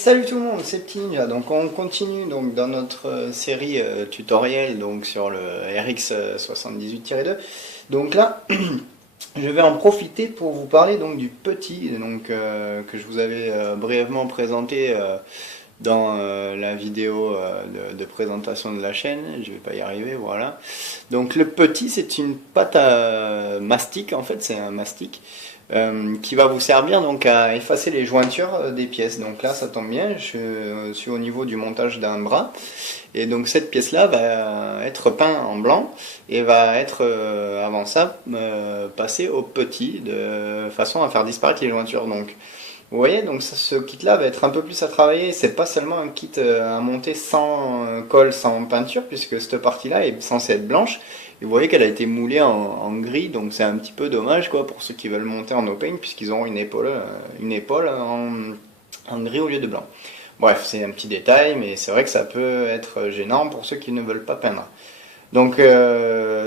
Salut tout le monde, c'est Petit Ninja. Donc on continue donc dans notre série tutoriel donc sur le RX 78-2. Donc là, je vais en profiter pour vous parler donc du petit donc que je vous avais brièvement présenté dans la vidéo de présentation de la chaîne. Je vais pas y arriver, voilà. Donc le petit, c'est une pâte à mastic, en fait c'est un mastic qui va vous servir donc à effacer les jointures des pièces. Donc là ça tombe bien, je suis au niveau du montage d'un bras et donc cette pièce là va être peinte en blanc et va être avant ça passée au petit de façon à faire disparaître les jointures. Donc vous voyez, donc ce kit-là va être un peu plus à travailler. C'est pas seulement un kit à monter sans colle, sans peinture, puisque cette partie-là est censée être blanche. Et vous voyez qu'elle a été moulée en gris, donc c'est un petit peu dommage quoi pour ceux qui veulent monter en no-paint, puisqu'ils auront une épaule en gris au lieu de blanc. Bref, c'est un petit détail, mais c'est vrai que ça peut être gênant pour ceux qui ne veulent pas peindre. Donc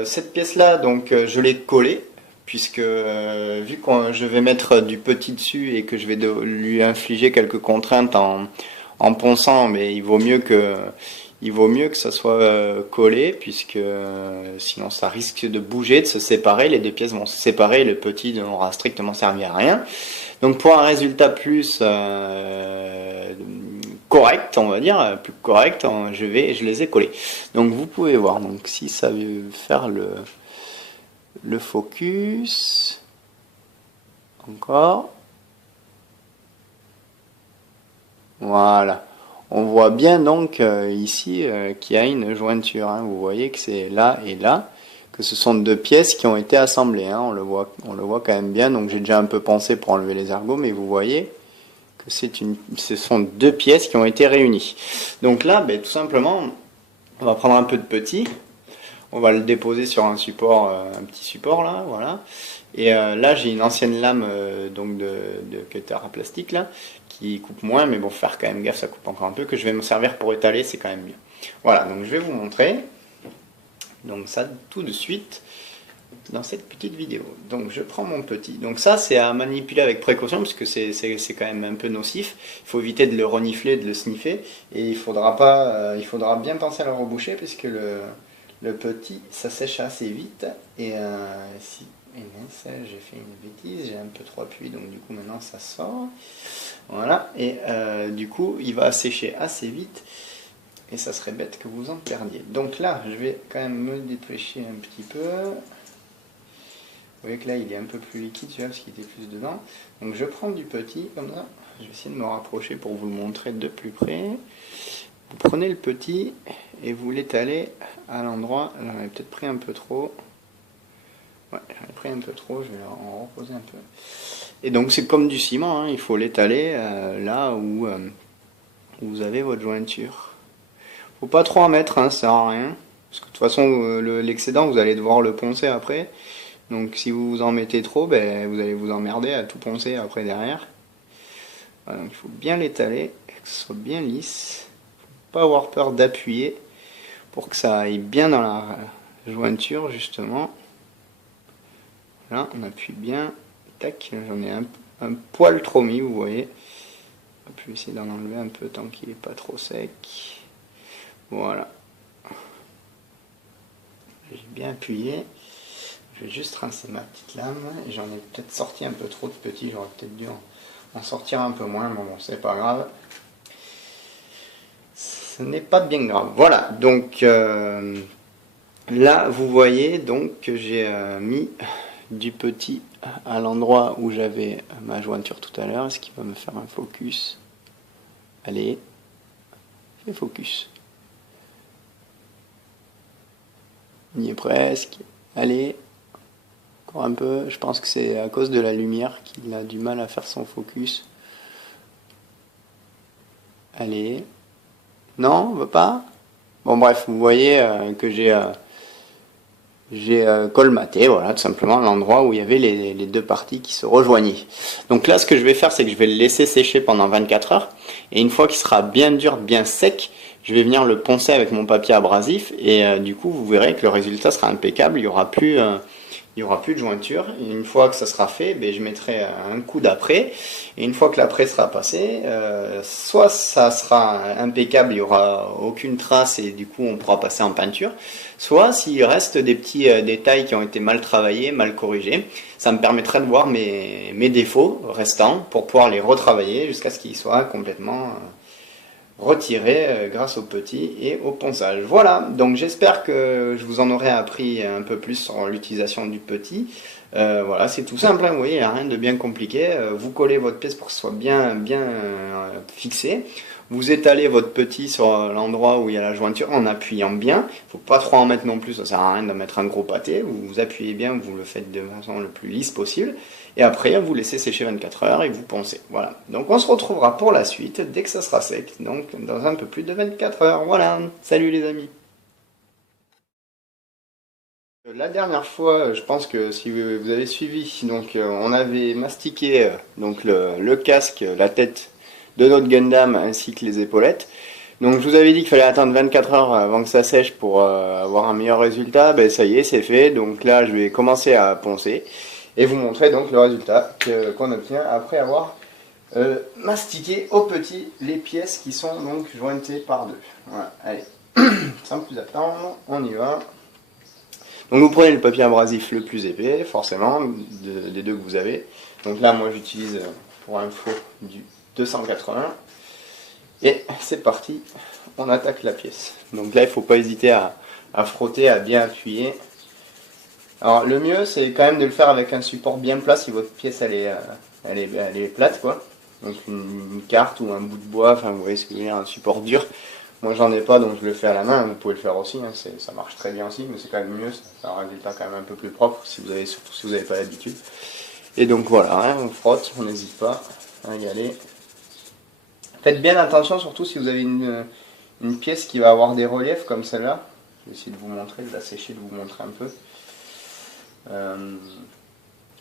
cette pièce-là, donc je l'ai collée. Puisque vu que je vais mettre du petit dessus et que je vais lui infliger quelques contraintes en ponçant, mais il vaut mieux que ça soit collé, puisque sinon ça risque de bouger, de se séparer, les deux pièces vont se séparer, le petit n'aura strictement servi à rien. Donc pour un résultat plus correct, on va dire, plus correct, je les ai collés. Donc vous pouvez voir, donc si ça veut faire le focus, encore, voilà, on voit bien donc ici qu'il y a une jointure, hein. Vous voyez que c'est là et là, que ce sont deux pièces qui ont été assemblées, hein. On le voit quand même bien, donc j'ai déjà un peu pensé pour enlever les ergots, mais vous voyez que ce sont deux pièces qui ont été réunies. Donc là, tout simplement, on va prendre un peu de petit. On va le déposer sur un support, un petit support là, voilà. Et là j'ai une ancienne lame donc de cutter à plastique là, qui coupe moins, mais bon, faut faire quand même gaffe, ça coupe encore un peu, que je vais me servir pour étaler, c'est quand même mieux. Voilà, donc je vais vous montrer donc ça tout de suite dans cette petite vidéo. Donc je prends mon petit. Donc ça c'est à manipuler avec précaution parce que c'est quand même un peu nocif. Il faut éviter de le renifler, de le sniffer, et il faudra bien penser à le reboucher puisque le petit, ça sèche assez vite et si mince, j'ai fait une bêtise, j'ai un peu trop appuyé, donc du coup maintenant ça sort. Voilà, et du coup il va sécher assez vite et ça serait bête que vous en perdiez. Donc là, je vais quand même me dépêcher un petit peu. Vous voyez que là il est un peu plus liquide celui-là parce qu'il était plus dedans. Donc je prends du petit comme ça, je vais essayer de me rapprocher pour vous le montrer de plus près. Vous prenez le petit et vous l'étalez à l'endroit. J'en ai peut-être pris un peu trop. Ouais, j'en ai pris un peu trop, je vais en reposer un peu. Et donc c'est comme du ciment, hein, il faut l'étaler là où vous avez votre jointure. Faut pas trop en mettre, hein, ça sert à rien. Parce que de toute façon, l'excédent, vous allez devoir le poncer après. Donc si vous en mettez trop, vous allez vous emmerder à tout poncer après derrière. Voilà, donc il faut bien l'étaler, que ce soit bien lisse. Pas avoir peur d'appuyer pour que ça aille bien dans la jointure justement. Là on appuie bien, tac, j'en ai un poil trop mis, vous voyez. On peut essayer d'en enlever un peu tant qu'il n'est pas trop sec. Voilà, j'ai bien appuyé. Je vais juste rincer ma petite lame, et j'en ai peut-être sorti un peu trop de petit, j'aurais peut-être dû en sortir un peu moins, mais bon c'est pas grave. Ce n'est pas bien grave. Voilà, donc là vous voyez donc que j'ai mis du petit à l'endroit où j'avais ma jointure tout à l'heure, ce qui va me faire un focus. Allez, fais focus. On y est presque. Allez, encore un peu. Je pense que c'est à cause de la lumière qu'il a du mal à faire son focus. Allez. Non, on veut pas. Bon bref, vous voyez que j'ai colmaté, voilà, tout simplement l'endroit où il y avait les deux parties qui se rejoignaient. Donc là, ce que je vais faire, c'est que je vais le laisser sécher pendant 24 heures. Et une fois qu'il sera bien dur, bien sec, je vais venir le poncer avec mon papier abrasif. Et du coup, vous verrez que le résultat sera impeccable. Il n'y aura plus il n'y aura plus de jointure. Et une fois que ça sera fait, ben, je mettrai un coup d'après. Et une fois que l'après sera passé, soit ça sera impeccable, il n'y aura aucune trace et du coup on pourra passer en peinture. Soit s'il reste des petits détails qui ont été mal travaillés, mal corrigés, ça me permettrait de voir mes défauts restants pour pouvoir les retravailler jusqu'à ce qu'ils soient complètement retiré grâce au petit et au ponçage. Voilà, donc j'espère que je vous en aurai appris un peu plus sur l'utilisation du petit. Voilà, c'est tout simple, hein, vous voyez, il n'y a rien de bien compliqué. Vous collez votre pièce pour que ce soit bien fixé. Vous étalez votre petit sur l'endroit où il y a la jointure en appuyant bien. Il ne faut pas trop en mettre non plus, ça sert à rien de mettre un gros pâté. Vous appuyez bien, vous le faites de façon le plus lisse possible. Et après, vous laissez sécher 24 heures et vous poncez. Voilà. Donc on se retrouvera pour la suite dès que ça sera sec. Donc dans un peu plus de 24 heures. Voilà. Salut les amis. La dernière fois, je pense que si vous avez suivi, donc on avait mastiqué donc le casque, la tête de notre Gundam ainsi que les épaulettes. Donc je vous avais dit qu'il fallait attendre 24 heures avant que ça sèche pour avoir un meilleur résultat. Ben ça y est, c'est fait. Donc là, je vais commencer à poncer et vous montrer donc le résultat qu'on obtient après avoir mastiqué au petit les pièces qui sont donc jointées par deux. Voilà, allez, sans plus attendre, on y va. Donc vous prenez le papier abrasif le plus épais, forcément, des deux que vous avez. Donc là, moi j'utilise pour info du 280. Et c'est parti, on attaque la pièce. Donc là, il ne faut pas hésiter à frotter, à bien appuyer. Alors le mieux, c'est quand même de le faire avec un support bien plat si votre pièce elle est plate, quoi. Donc une carte ou un bout de bois, enfin vous voyez ce que je veux dire, un support dur. Moi j'en ai pas, donc je le fais à la main. Vous pouvez le faire aussi, hein, ça marche très bien aussi, mais c'est quand même mieux, ça fait un résultat quand même un peu plus propre, surtout si vous n'avez pas l'habitude. Et donc voilà, hein, on frotte, on n'hésite pas à y aller. Faites bien attention, surtout si vous avez une pièce qui va avoir des reliefs comme celle-là. Je vais essayer de vous montrer, de la sécher, de vous montrer un peu.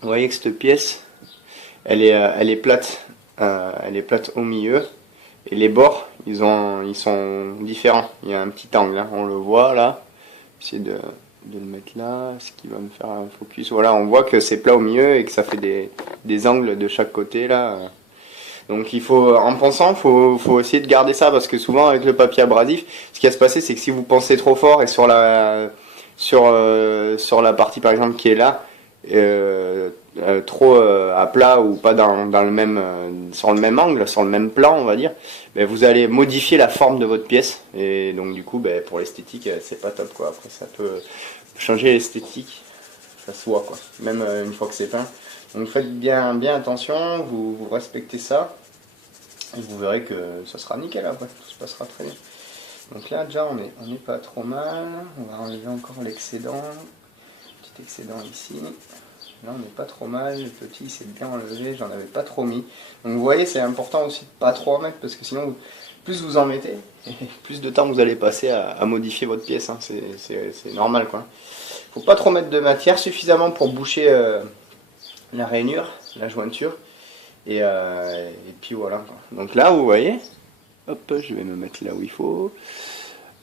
Vous voyez que cette pièce, elle est plate. Elle est plate au milieu. Et les bords, ils sont différents. Il y a un petit angle, hein, on le voit là. J'essaie de le mettre là, ce qui va me faire un focus. Voilà, on voit que c'est plat au milieu et que ça fait des angles de chaque côté là. Donc il faut, en pensant, faut essayer de garder ça parce que souvent avec le papier abrasif, ce qui va se passer, c'est que si vous pensez trop fort et sur la partie par exemple qui est là, trop à plat ou pas dans le même sur le même angle, sur le même plan on va dire, ben vous allez modifier la forme de votre pièce et donc du coup ben, pour l'esthétique c'est pas top quoi. Après ça peut changer l'esthétique, ça se voit quoi, même une fois que c'est peint. Donc faites bien attention, vous respectez ça et vous verrez que ça sera nickel après, tout se passera très bien. Donc là déjà on est pas trop mal, on va enlever encore l'excédent, petit excédent ici. Là on n'est pas trop mal, le petit c'est bien enlevé, j'en avais pas trop mis. Donc vous voyez c'est important aussi de pas trop en mettre parce que sinon plus vous en mettez, plus de temps vous allez passer à modifier votre pièce, hein. C'est normal quoi. Faut pas trop mettre de matière, suffisamment pour boucher la rainure, la jointure et puis voilà quoi. Donc là vous voyez, hop je vais me mettre là où il faut.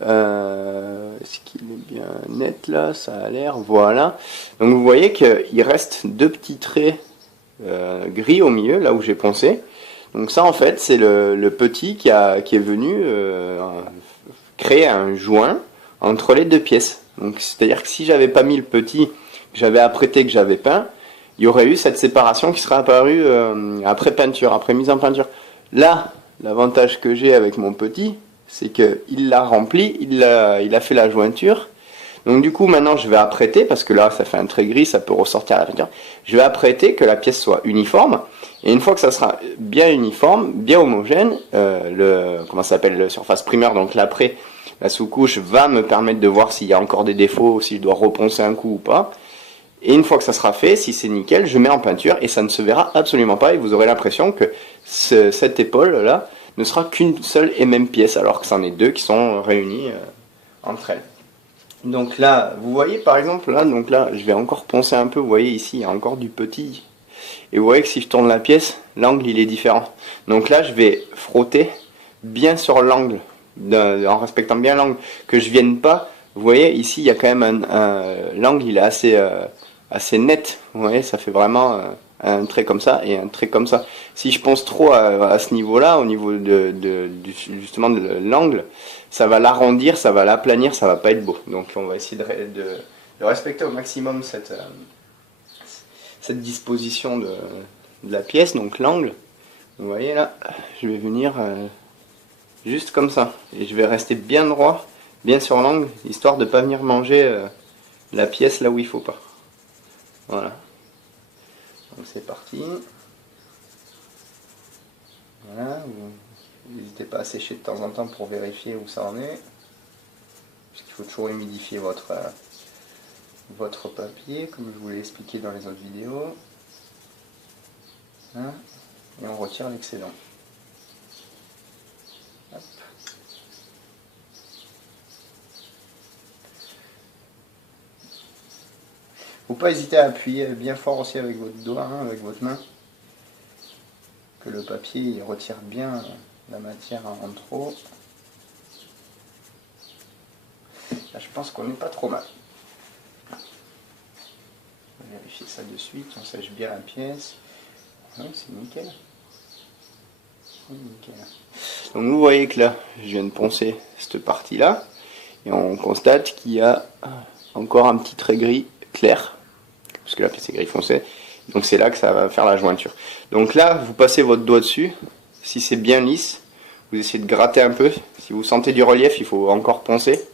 Est-ce qu'il est bien net là? Ça a l'air, voilà. Donc vous voyez qu'il reste deux petits traits gris au milieu, là où j'ai poncé. Donc ça en fait c'est le petit qui est venu créer un joint entre les deux pièces. Donc c'est à dire que si j'avais pas mis le petit, que j'avais apprêté, que j'avais peint, il y aurait eu cette séparation qui serait apparue après peinture, après mise en peinture. Là, l'avantage que j'ai avec mon petit, c'est qu'il l'a rempli, il a fait la jointure. Donc du coup maintenant je vais apprêter, parce que là ça fait un trait gris, ça peut ressortir à la peinture. Je vais apprêter que la pièce soit uniforme, et une fois que ça sera bien uniforme, bien homogène, comment ça s'appelle, le surface primaire, donc l'après, la sous-couche va me permettre de voir s'il y a encore des défauts, si je dois reponcer un coup ou pas. Et une fois que ça sera fait, si c'est nickel, je mets en peinture, et ça ne se verra absolument pas, et vous aurez l'impression que cette épaule là ne sera qu'une seule et même pièce, alors que c'en est deux qui sont réunies entre elles. Donc là, vous voyez par exemple, là, donc là, je vais encore poncer un peu, vous voyez ici, il y a encore du petit. Et vous voyez que si je tourne la pièce, l'angle il est différent. Donc là, je vais frotter bien sur l'angle, en respectant bien l'angle, que je vienne pas, vous voyez, ici il y a quand même l'angle il est assez assez net. Vous voyez, ça fait vraiment un trait comme ça et un trait comme ça. Si je pense trop à ce niveau-là, au niveau justement de l'angle, ça va l'arrondir, ça va l'aplanir, ça va pas être beau. Donc on va essayer de respecter au maximum cette disposition de la pièce, donc l'angle. Vous voyez là, je vais venir juste comme ça. Et je vais rester bien droit, bien sur l'angle, histoire de ne pas venir manger la pièce là où il faut pas. Voilà. Donc c'est parti. Voilà. N'hésitez pas à sécher de temps en temps pour vérifier où ça en est. Parce qu'il faut toujours humidifier votre papier, comme je vous l'ai expliqué dans les autres vidéos. Hein, et on retire l'excédent. Hop. Faut pas hésiter à appuyer bien fort aussi avec votre doigt, hein, avec votre main, que le papier il retire bien la matière en trop. Là, je pense qu'on n'est pas trop mal. On va vérifier ça de suite, on sèche bien la pièce. Oui, c'est nickel. Oui, nickel. Donc vous voyez que là, je viens de poncer cette partie-là, et on constate qu'il y a encore un petit trait gris clair, parce que la pièce est gris foncé, donc c'est là que ça va faire la jointure. Donc là, vous passez votre doigt dessus, si c'est bien lisse, vous essayez de gratter un peu, si vous sentez du relief, il faut encore poncer.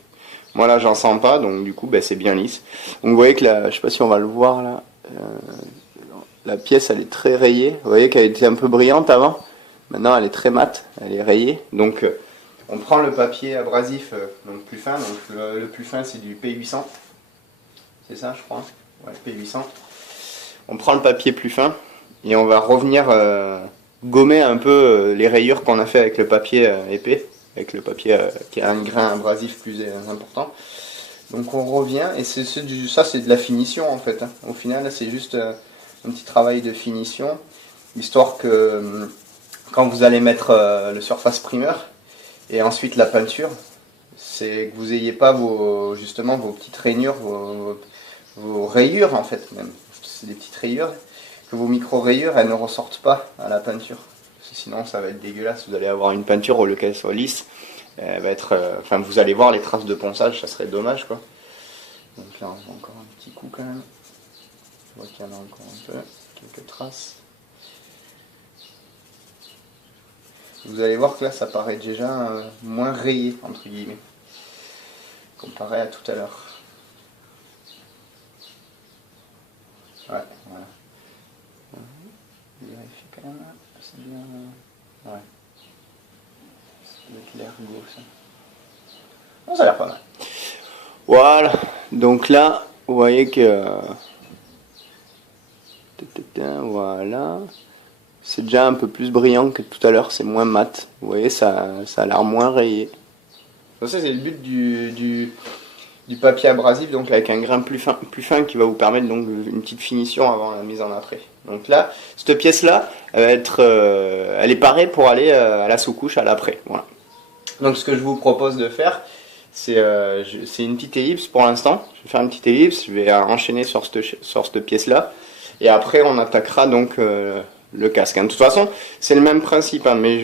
Moi là, j'en sens pas, donc du coup, ben, c'est bien lisse. Donc vous voyez que là, je sais pas si on va le voir là, la pièce elle est très rayée, vous voyez qu'elle était un peu brillante avant, maintenant elle est très mate, elle est rayée, donc on prend le papier abrasif donc plus fin, donc le plus fin c'est du P800, c'est ça je crois, ouais, P800. On prend le papier plus fin et on va revenir gommer un peu les rayures qu'on a fait avec le papier épais, avec le papier qui a un grain abrasif plus important. Donc on revient et ça c'est de la finition en fait, hein. Au final c'est juste un petit travail de finition, histoire que quand vous allez mettre le surface primer et ensuite la peinture, c'est que vous n'ayez pas justement vos petites rainures, vos rayures en fait même, c'est des petites rayures, que vos micro-rayures elles ne ressortent pas à la peinture, parce que sinon ça va être dégueulasse, vous allez avoir une peinture au lieu qu'elle soit lisse, elle va être, enfin vous allez voir les traces de ponçage, ça serait dommage quoi. Donc là on voit encore un petit coup quand même, je vois qu'il y en a encore un peu, quelques traces. Vous allez voir que là ça paraît déjà moins rayé entre guillemets, comparé à tout à l'heure. Ouais, voilà. Vérifie quand même, c'est bien. Ouais. Ça doit être l'ergot ça. Bon, ça a l'air pas mal. Voilà, donc là, vous voyez que. Voilà. C'est déjà un peu plus brillant que tout à l'heure, c'est moins mat. Vous voyez, ça a l'air moins rayé. Ça, c'est le but du papier abrasif, donc avec un grain plus fin qui va vous permettre donc une petite finition avant la mise en après. Donc là, cette pièce-là, elle va être, elle est parée pour aller à la sous-couche à l'après. Voilà. Donc ce que je vous propose de faire, c'est une petite ellipse pour l'instant. Je vais faire une petite ellipse, je vais enchaîner sur cette pièce-là, et après on attaquera donc le casque. De toute façon, c'est le même principe, hein, mais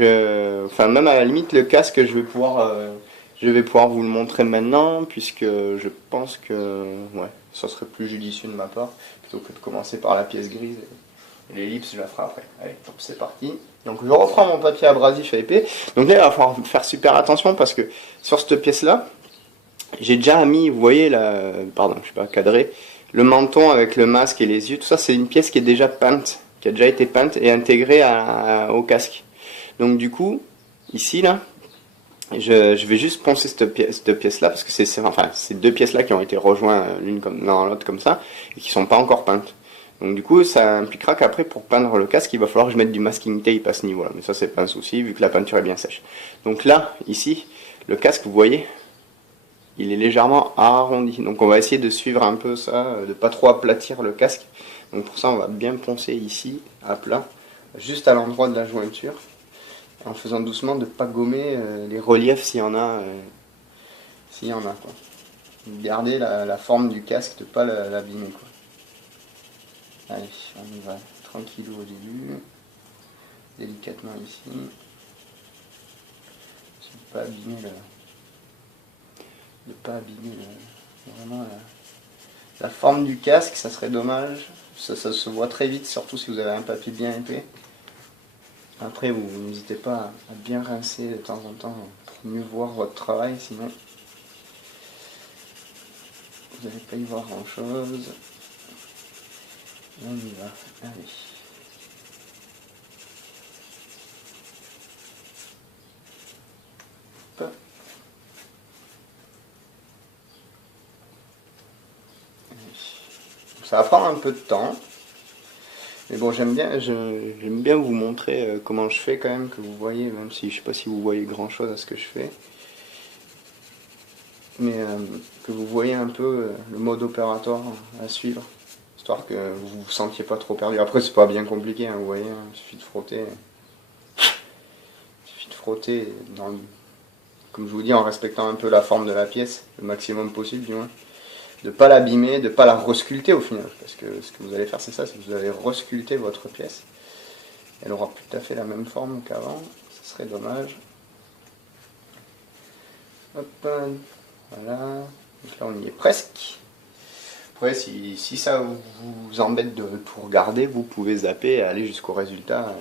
enfin même à la limite le casque, je vais pouvoir vous le montrer maintenant, puisque je pense que ouais, ça serait plus judicieux de ma part, plutôt que de commencer par la pièce grise. Et l'ellipse, je la ferai après. Allez, top, c'est parti. Donc je reprends mon papier abrasif à épais. Donc là, il va falloir faire super attention, parce que sur cette pièce-là, j'ai déjà mis, vous voyez là, pardon, je sais pas, cadré, le menton avec le masque et les yeux, tout ça, c'est une pièce qui est déjà peinte, qui a déjà été peinte et intégrée au casque. Donc du coup, ici là, je vais juste poncer cette pièce-là, parce que c'est deux pièces-là qui ont été rejointes l'une dans l'autre comme ça, et qui sont pas encore peintes. Donc du coup, ça impliquera qu'après, pour peindre le casque, il va falloir que je mette du masking tape à ce niveau-là. Mais ça, c'est pas un souci, vu que la peinture est bien sèche. Donc là, ici, le casque, vous voyez, il est légèrement arrondi. Donc on va essayer de suivre un peu ça, de pas trop aplatir le casque. Donc pour ça, on va bien poncer ici, à plat, juste à l'endroit de la jointure, en faisant doucement de ne pas gommer les reliefs s'il y en a. Quoi. Garder la forme du casque, de ne pas l'abîmer. Quoi. Allez, on y va tranquillou au début, délicatement ici. De pas abîmer vraiment la forme du casque, ça serait dommage. Ça se voit très vite, surtout si vous avez un papier bien épais. Après, vous n'hésitez pas à bien rincer de temps en temps pour mieux voir votre travail, sinon vous n'allez pas y voir grand chose. On y va, allez. Hop. Ça va prendre un peu de temps. Mais bon, j'aime bien vous montrer comment je fais quand même, que vous voyez, même si je sais pas si vous voyez grand chose à ce que je fais. Mais que vous voyez un peu le mode opératoire à suivre, histoire que vous vous sentiez pas trop perdu. Après, c'est pas bien compliqué, hein, vous voyez, hein, il suffit de frotter. Il suffit de frotter, comme je vous dis, en respectant un peu la forme de la pièce, le maximum possible du moins. De ne pas l'abîmer, de ne pas la resculpter au final. Parce que ce que vous allez faire, c'est ça, c'est que vous allez resculpter votre pièce. Elle aura plus tout à fait la même forme qu'avant, ce serait dommage. Hop, voilà. Donc là, on y est presque. Après, si ça vous embête de tout regarder, vous pouvez zapper et aller jusqu'au résultat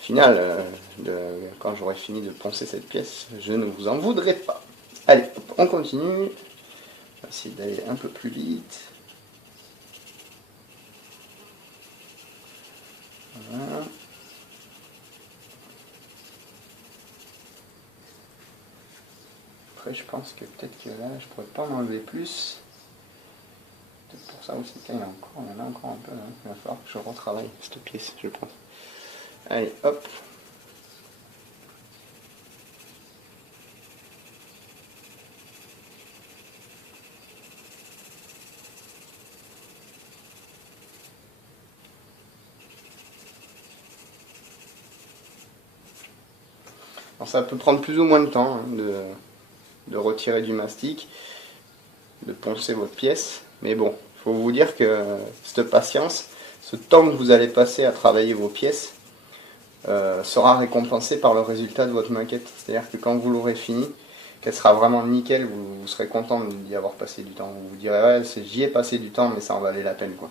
final. Quand j'aurai fini de poncer cette pièce, je ne vous en voudrais pas. Allez, on continue. On va essayer d'aller un peu plus vite. Voilà. Après, je pense que peut-être que là, je pourrais pas en enlever plus. Peut-être pour ça aussi, il y en a encore un peu. Hein. Il va falloir que je retravaille cette pièce, je pense. Allez, hop. Alors ça peut prendre plus ou moins de temps hein, de retirer du mastic, de poncer votre pièce. Mais bon, il faut vous dire que cette patience, ce temps que vous allez passer à travailler vos pièces, sera récompensé par le résultat de votre maquette. C'est-à-dire que quand vous l'aurez fini, qu'elle sera vraiment nickel, vous serez content d'y avoir passé du temps. Vous vous direz, ouais, j'y ai passé du temps, mais ça en valait la peine, quoi.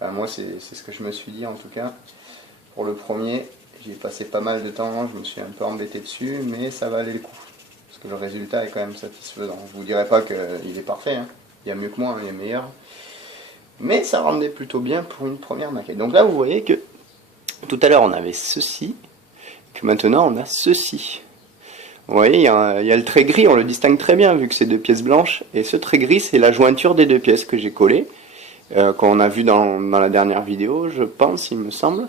Enfin, moi, c'est ce que je me suis dit, en tout cas. Pour le premier, j'y ai passé pas mal de temps, je me suis un peu embêté dessus, mais ça valait le coup. Parce que le résultat est quand même satisfaisant. Je vous dirai pas qu'il est parfait, hein. Il y a mieux que moi, hein, il y a meilleur. Mais ça rendait plutôt bien pour une première maquette. Donc là, vous voyez que tout à l'heure, on avait ceci, que maintenant, on a ceci. Vous voyez, il y a le trait gris, on le distingue très bien, vu que c'est deux pièces blanches. Et ce trait gris, c'est la jointure des deux pièces que j'ai collées, qu'on a vu dans la dernière vidéo, je pense, il me semble.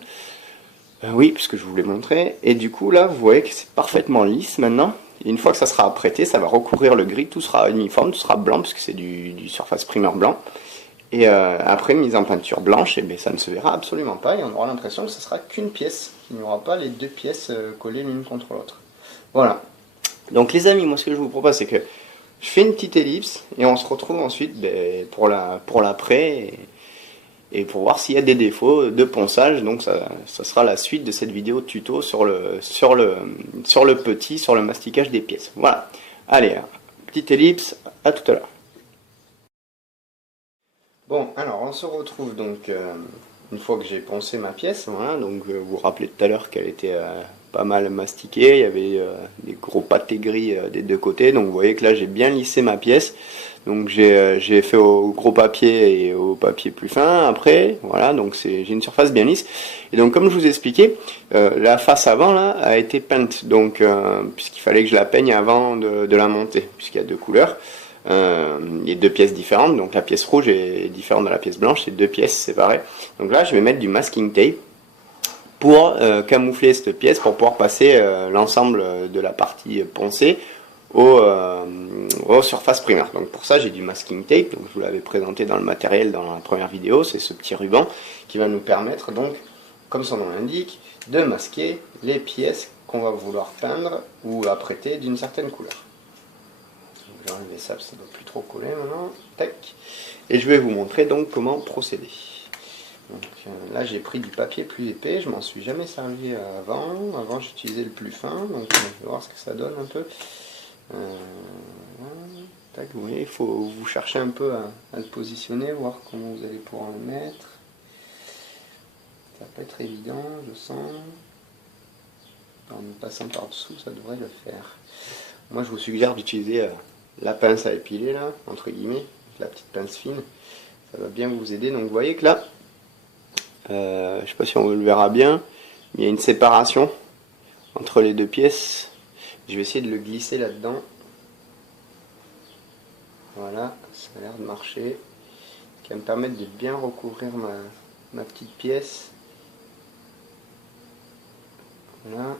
Oui, puisque je vous l'ai montré. Et du coup, là, vous voyez que c'est parfaitement lisse maintenant. Et une fois que ça sera apprêté, ça va recouvrir le gris, tout sera uniforme, tout sera blanc, puisque c'est du surface primer blanc. Et après mise en peinture blanche, et bien, ça ne se verra absolument pas, et on aura l'impression que ce sera qu'une pièce. Il n'y aura pas les deux pièces collées l'une contre l'autre. Voilà. Donc les amis, moi ce que je vous propose, c'est que je fais une petite ellipse, et on se retrouve ensuite pour l'après, et pour voir s'il y a des défauts de ponçage. Donc ça sera la suite de cette vidéo tuto sur le masticage des pièces. Voilà. Allez, petite ellipse, à tout à l'heure. Bon, alors on se retrouve donc une fois que j'ai poncé ma pièce. Voilà, donc vous vous rappelez tout à l'heure qu'elle était pas mal mastiquée. Il y avait des gros pâtés gris des deux côtés. Donc vous voyez que là j'ai bien lissé ma pièce. Donc j'ai fait au gros papier et au papier plus fin après. Voilà, donc j'ai une surface bien lisse. Et donc comme je vous expliquais, la face avant là a été peinte. Donc puisqu'il fallait que je la peigne avant de la monter, puisqu'il y a deux couleurs. Il y a deux pièces différentes, donc la pièce rouge est différente de la pièce blanche, c'est deux pièces séparées. Donc là je vais mettre du masking tape pour camoufler cette pièce, pour pouvoir passer l'ensemble de la partie poncée aux surfaces primaires. Donc pour ça j'ai du masking tape, donc je vous l'avais présenté dans le matériel dans la première vidéo, c'est ce petit ruban qui va nous permettre donc, comme son nom l'indique, de masquer les pièces qu'on va vouloir peindre ou apprêter d'une certaine couleur. Je vais enlever ça, ça ne doit plus trop coller maintenant. Tac. Et je vais vous montrer donc comment procéder. Donc là j'ai pris du papier plus épais, je m'en suis jamais servi avant j'utilisais le plus fin, donc je vais voir ce que ça donne un peu. Tac, vous voyez, il faut vous chercher un peu à le positionner, voir comment vous allez pouvoir le mettre. Ça va pas être évident, je sens. En passant par dessous, ça devrait le faire. Moi je vous suggère d'utiliser la pince à épiler là, entre guillemets, la petite pince fine. Ça va bien vous aider. Donc vous voyez que là, je ne sais pas si on le verra bien, mais il y a une séparation entre les deux pièces. Je vais essayer de le glisser là-dedans. Voilà, ça a l'air de marcher. Qui va me permettre de bien recouvrir ma petite pièce. Voilà.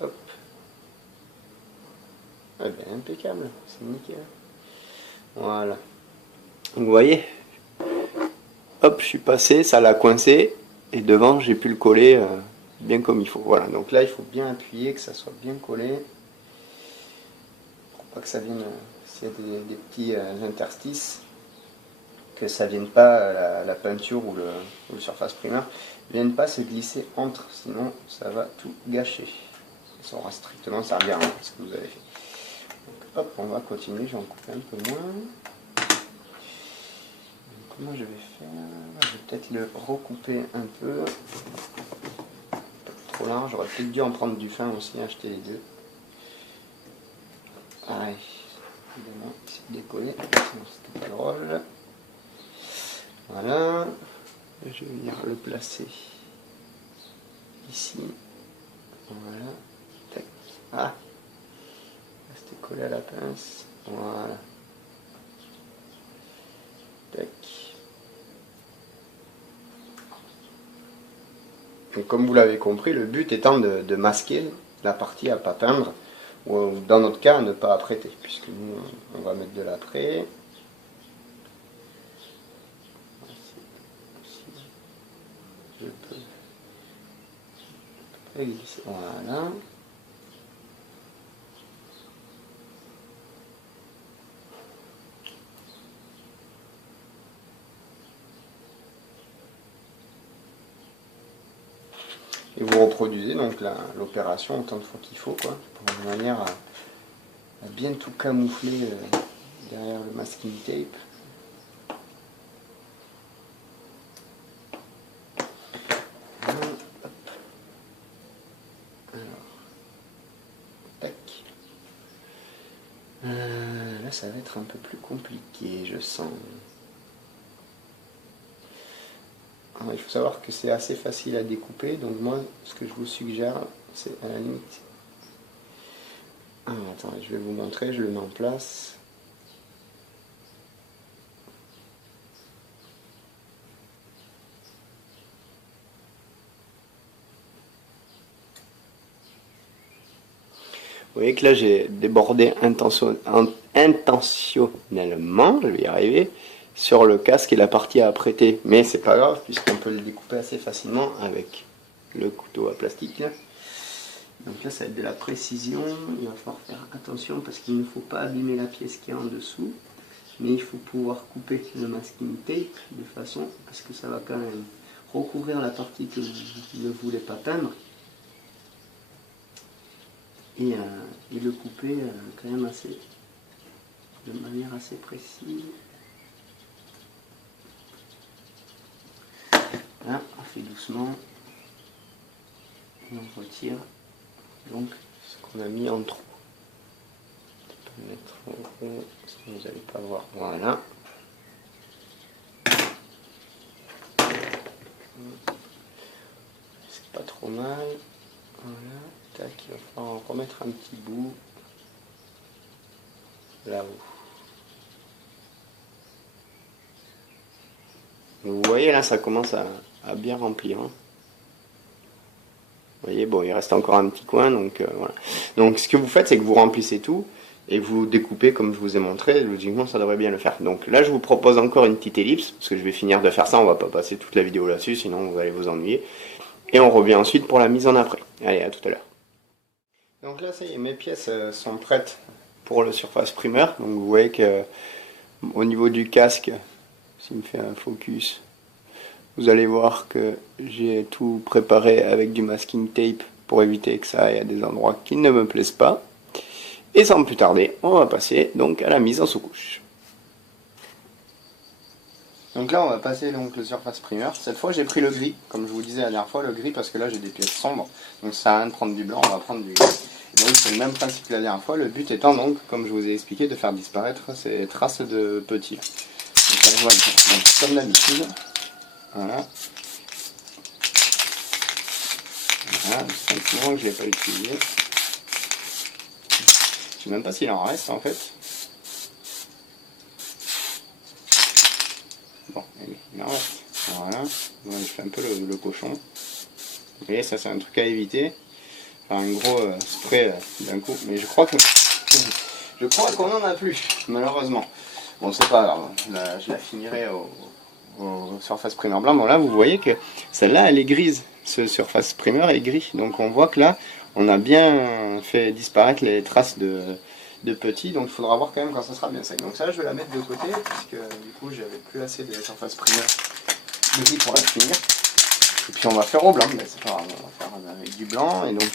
Hop. Eh bien, impeccable, c'est nickel. Voilà. Vous voyez, hop, je suis passé, ça l'a coincé, et devant, j'ai pu le coller bien comme il faut. Voilà, donc là, il faut bien appuyer, que ça soit bien collé, pour pas que ça vienne, s'il y a des petits interstices, que ça vienne pas, la peinture ou le surface primaire, vienne pas se glisser entre, sinon ça va tout gâcher. Ça aura strictement servi à rien, ce que vous avez fait. Donc, hop, on va continuer, j'en coupe un peu moins. Comment je vais faire? Je vais peut-être le recouper un peu. Pas trop large, j'aurais peut-être dû en prendre du fin aussi, acheter les deux. Pareil, évidemment, c'est décollé, c'est pas drôle. Voilà, et je vais venir le placer ici. Voilà, tac. Ah, c'était collé à la pince. Voilà. Tac. Et comme vous l'avez compris, le but étant de masquer la partie à ne pas peindre, ou dans notre cas à ne pas apprêter, puisque nous on va mettre de l'apprêt. Je peux glisser. Voilà. Et vous reproduisez donc l'opération autant de fois qu'il faut, quoi, de manière à bien tout camoufler derrière le masking tape. Alors, tac. Là, ça va être un peu plus compliqué, je sens. Alors, il faut savoir que c'est assez facile à découper, donc moi, ce que je vous suggère, c'est à la limite... Ah, attendez, je vais vous montrer, je le mets en place. Vous voyez que là j'ai débordé intentionnellement, je vais y arriver, sur le casque et la partie à apprêter. Mais c'est pas grave puisqu'on peut le découper assez facilement avec le couteau à plastique. Là. Donc là ça va être de la précision, il va falloir faire attention parce qu'il ne faut pas abîmer la pièce qui est en dessous. Mais il faut pouvoir couper le masking tape de façon à ce que ça va quand même recouvrir la partie que vous ne voulez pas peindre. Et le couper quand même de manière assez précise. Là, on fait doucement et on retire donc ce qu'on a mis en trou. On peut mettre en haut, parce que vous n'allez pas voir. Voilà. C'est pas trop mal. Voilà. Tac, il va falloir en remettre un petit bout là-haut. Vous voyez là, ça commence à bien remplir. Hein. Vous voyez, bon, il reste encore un petit coin, donc voilà. Donc ce que vous faites, c'est que vous remplissez tout et vous découpez comme je vous ai montré. Logiquement, ça devrait bien le faire. Donc là, je vous propose encore une petite ellipse parce que je vais finir de faire ça. On va pas passer toute la vidéo là-dessus, sinon vous allez vous ennuyer. Et on revient ensuite pour la mise en après. Allez, à tout à l'heure. Donc là, ça y est, mes pièces sont prêtes pour le surface primaire. Donc vous voyez que au niveau du casque, s'il me fait un focus, Vous allez voir que j'ai tout préparé avec du masking tape pour éviter que ça aille à des endroits qui ne me plaisent pas. Et sans plus tarder, on va passer donc à la mise en sous-couche. Donc là on va passer donc le surface primer. Cette fois j'ai pris le gris, comme je vous disais la dernière fois, le gris parce que là j'ai des pièces sombres. Donc ça sert à rien de prendre du blanc, on va prendre du gris. Donc c'est le même principe que la dernière fois, le but étant donc, comme je vous ai expliqué, de faire disparaître ces traces de petits. Donc ça, voilà. Donc, comme d'habitude, voilà. Voilà, simplement que je ne l'ai pas utilisé. Je ne sais même pas s'il en reste en fait. Bon, il en reste. Voilà, je fais un peu le cochon. Vous voyez, ça c'est un truc à éviter. Faire un gros spray d'un coup, mais je crois qu'on n'en a plus, malheureusement. Bon, c'est pas grave, là, je la finirai au surface primer blanc. Bon, là, vous voyez que celle-là, elle est grise. Ce surface primer est gris. Donc, on voit que là, on a bien fait disparaître les traces de petits. Donc, il faudra voir quand même quand ça sera bien sec. Donc, ça, je vais la mettre de côté, puisque du coup, j'avais plus assez de surface primer de gris pour la finir. Et puis, on va faire au blanc. Mais c'est pas grave, on va faire avec du blanc. Et donc,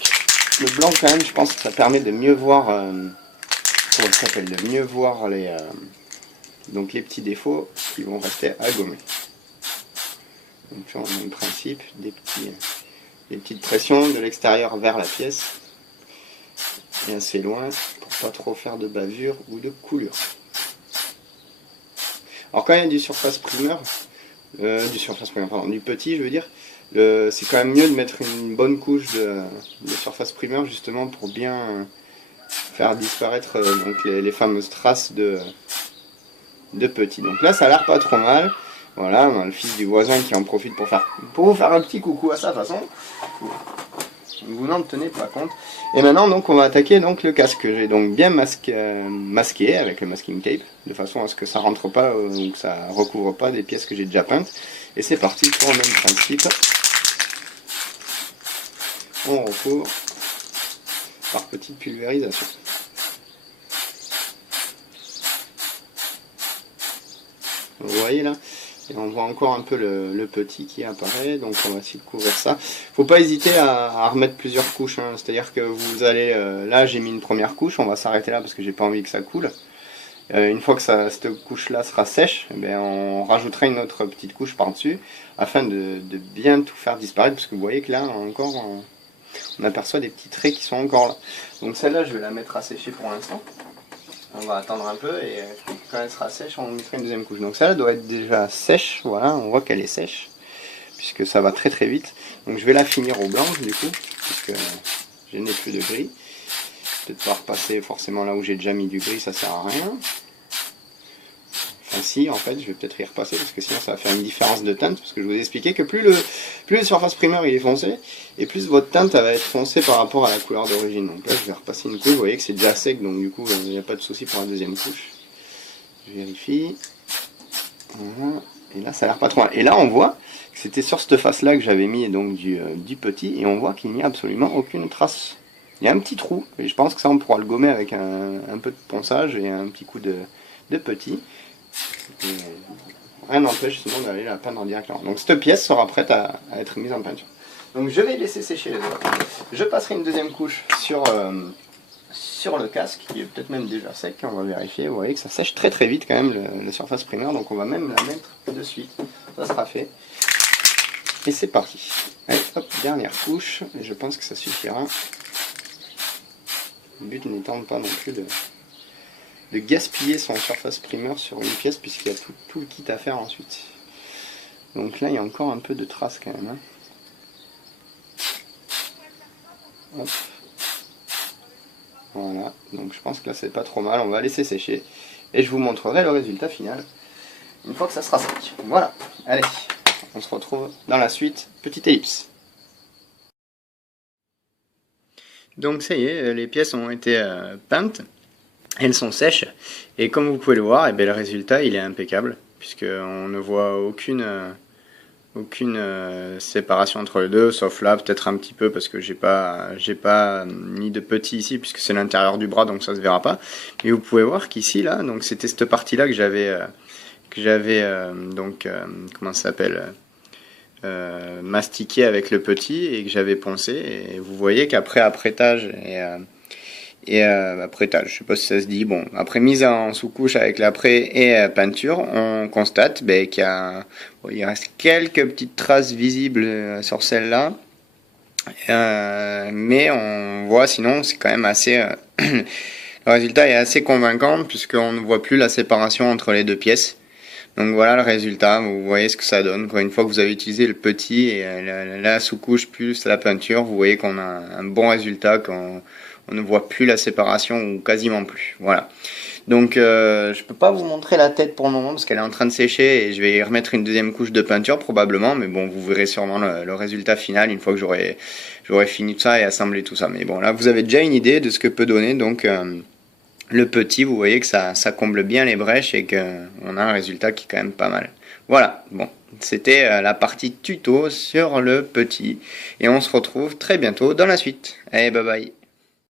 le blanc, quand même, je pense que ça permet de mieux voir. Comment ça s'appelle, de mieux voir donc les petits défauts qui vont rester à gommer. Donc on a le même principe, des petites pressions de l'extérieur vers la pièce et assez loin pour pas trop faire de bavure ou de coulure. Alors quand il y a du surface primer, du petit je veux dire, c'est quand même mieux de mettre une bonne couche de surface primer justement pour bien faire disparaître donc les fameuses traces de petits. Donc là ça a l'air pas trop mal. Voilà, on a le fils du voisin qui en profite pour vous faire un petit coucou à sa façon. Vous n'en tenez pas compte. Et maintenant donc on va attaquer donc le casque que j'ai donc bien masqué avec le masking tape, de façon à ce que ça rentre pas ou que ça recouvre pas des pièces que j'ai déjà peintes. Et c'est parti pour le même principe. On recouvre par petite pulvérisation. Vous voyez là, et on voit encore un peu le petit qui apparaît, donc on va essayer de couvrir ça. Faut pas hésiter à remettre plusieurs couches, hein. C'est-à-dire que vous allez, là j'ai mis une première couche, on va s'arrêter là parce que j'ai pas envie que ça coule. Une fois que cette couche là sera sèche, eh bien, on rajoutera une autre petite couche par dessus afin de bien tout faire disparaître, parce que vous voyez que là encore on aperçoit des petits traits qui sont encore là. Donc celle-là je vais la mettre à sécher pour l'instant. On va attendre un peu et quand elle sera sèche, on mettra une deuxième couche. Donc ça doit être déjà sèche, voilà, on voit qu'elle est sèche, puisque ça va très très vite. Donc je vais la finir au blanc du coup, puisque je n'ai plus de gris. Peut-être pas repasser forcément là où j'ai déjà mis du gris, ça sert à rien. Enfin si, en fait, je vais peut-être y repasser, parce que sinon ça va faire une différence de teinte, parce que je vous ai expliqué que plus le surface primer il est foncé, et plus votre teinte elle va être foncée par rapport à la couleur d'origine. Donc là je vais repasser une couche, vous voyez que c'est déjà sec, donc du coup il n'y a pas de souci pour la deuxième couche. Je vérifie. Voilà. Et là ça a l'air pas trop mal. Et là on voit que c'était sur cette face là que j'avais mis donc du petit, et on voit qu'il n'y a absolument aucune trace. Il y a un petit trou, et je pense que ça on pourra le gommer avec un peu de ponçage et un petit coup de petit. Et rien n'empêche sinon d'aller la peindre directement. Donc cette pièce sera prête à être mise en peinture. Donc je vais laisser sécher les doigts. Je passerai une deuxième couche sur le casque, qui est peut-être même déjà sec. On va vérifier. Vous voyez que ça sèche très très vite quand même le surface primer. Donc on va même la mettre de suite. Ça sera fait. Et c'est parti. Allez, hop, dernière couche. Et je pense que ça suffira. Le but n'étant pas non plus de gaspiller son surface primer sur une pièce, puisqu'il y a tout le kit à faire ensuite. Donc là il y a encore un peu de traces quand même, hein. Hop. Voilà, donc je pense que là c'est pas trop mal, on va laisser sécher et je vous montrerai le résultat final une fois que ça sera sec. Voilà, allez, on se retrouve dans la suite, petite ellipse. Donc ça y est, les pièces ont été peintes. Elles sont sèches, et comme vous pouvez le voir, le résultat il est impeccable, puisqu'on ne voit aucune séparation entre les deux, sauf là peut-être un petit peu parce que j'ai pas mis de petit ici, puisque c'est l'intérieur du bras, donc ça se verra pas. Mais vous pouvez voir qu'ici là, donc c'était cette partie là que j'avais comment ça s'appelle, mastiqué avec le petit et que j'avais poncé. Et vous voyez qu'après apprêtage apprêtage, je sais pas si ça se dit, bon, après mise en sous-couche avec l'après et peinture, on constate il reste quelques petites traces visibles sur celle-là, mais on voit sinon c'est quand même assez, le résultat est assez convaincant puisqu'on ne voit plus la séparation entre les deux pièces. Donc voilà le résultat, vous voyez ce que ça donne. Une fois que vous avez utilisé le petit et la sous-couche plus la peinture, vous voyez qu'on a un bon résultat, qu'on ne voit plus la séparation ou quasiment plus. Voilà. Donc je peux pas vous montrer la tête pour le moment parce qu'elle est en train de sécher et je vais y remettre une deuxième couche de peinture probablement, mais bon, vous verrez sûrement le résultat final une fois que j'aurai fini tout ça et assemblé tout ça. Mais bon, là vous avez déjà une idée de ce que peut donner donc le petit, vous voyez que ça comble bien les brèches et qu'on a un résultat qui est quand même pas mal. Voilà, bon, c'était la partie tuto sur le petit et on se retrouve très bientôt dans la suite. Allez, bye bye.